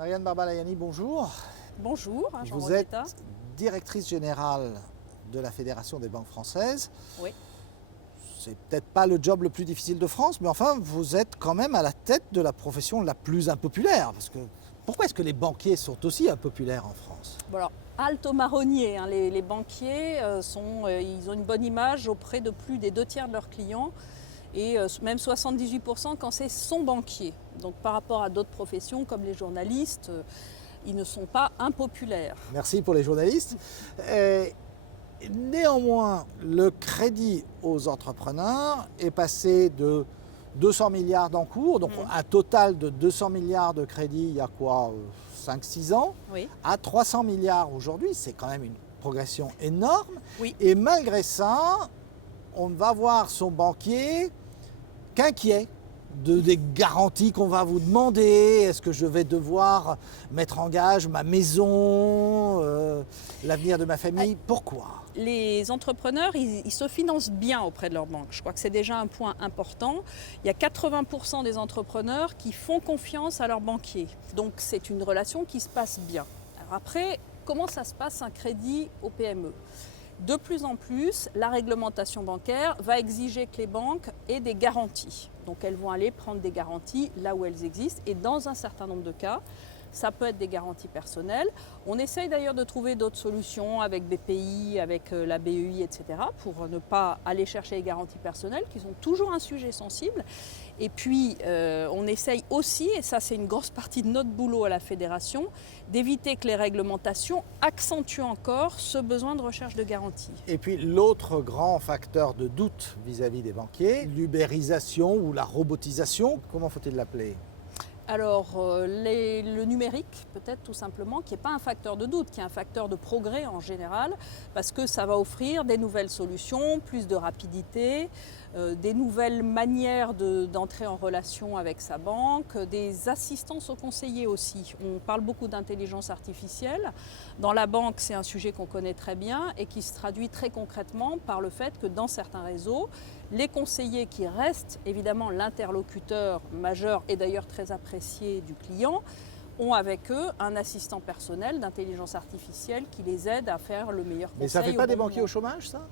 Marianne Barbalayani, bonjour. Bonjour, Jean Vous êtes Rosetta. directrice générale de la Fédération des banques françaises. Oui. C'est peut-être pas le job le plus difficile de France, mais enfin, vous êtes quand même à la tête de la profession la plus impopulaire. Pourquoi est-ce que les banquiers sont aussi impopulaires en France? Bon alors, alto marronnier, hein, les banquiers ils ont une bonne image auprès de plus des 2 tiers de leurs clients et même 78% quand c'est son banquier. Donc par rapport à d'autres professions comme les journalistes, ils ne sont pas impopulaires. Merci pour les journalistes. Néanmoins, le crédit aux entrepreneurs est passé de 200 milliards d'encours, donc un total de 200 milliards de crédit il y a quoi, 5-6 ans, Oui. à 300 milliards aujourd'hui. C'est quand même une progression énorme. Oui. Et malgré ça, on va voir son banquier qu'inquiet des garanties qu'on va vous demander. Est-ce que je vais devoir mettre en gage ma maison, l'avenir de ma famille? Pourquoi? Les entrepreneurs, ils se financent bien auprès de leur banque. Je crois que c'est déjà un point important. Il y a 80% des entrepreneurs qui font confiance à leur banquier. Donc c'est une relation qui se passe bien. Alors après, comment ça se passe un crédit aux PME? De plus en plus, la réglementation bancaire va exiger que les banques aient des garanties. Donc elles vont aller prendre des garanties là où elles existent et dans un certain nombre de cas, ça peut être des garanties personnelles. On essaye d'ailleurs de trouver d'autres solutions avec BPI, avec la BEI, etc. pour ne pas aller chercher les garanties personnelles qui sont toujours un sujet sensible. Et puis on essaye aussi, et ça c'est une grosse partie de notre boulot à la Fédération, d'éviter que les réglementations accentuent encore ce besoin de recherche de garanties. Et puis l'autre grand facteur de doute vis-à-vis des banquiers, l'ubérisation ou la robotisation, comment faut-il l'appeler? Alors, le numérique, peut-être tout simplement, qui n'est pas un facteur de doute, qui est un facteur de progrès en général, parce que ça va offrir des nouvelles solutions, plus de rapidité, des nouvelles manières d'entrer en relation avec sa banque, des assistances aux conseillers aussi. On parle beaucoup d'intelligence artificielle. Dans la banque, c'est un sujet qu'on connaît très bien et qui se traduit très concrètement par le fait que dans certains réseaux, les conseillers qui restent évidemment l'interlocuteur majeur et d'ailleurs très apprécié du client, ont avec eux un assistant personnel d'intelligence artificielle qui les aide à faire le meilleur conseil. Mais ça ne fait pas des bon banquiers moment. au chômage, ça?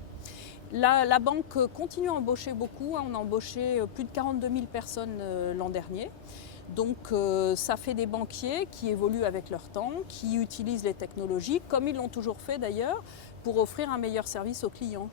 La banque continue à embaucher beaucoup. On a embauché plus de 42 000 personnes l'an dernier. Donc ça fait des banquiers qui évoluent avec leur temps, qui utilisent les technologies, comme ils l'ont toujours fait d'ailleurs, pour offrir un meilleur service aux clients.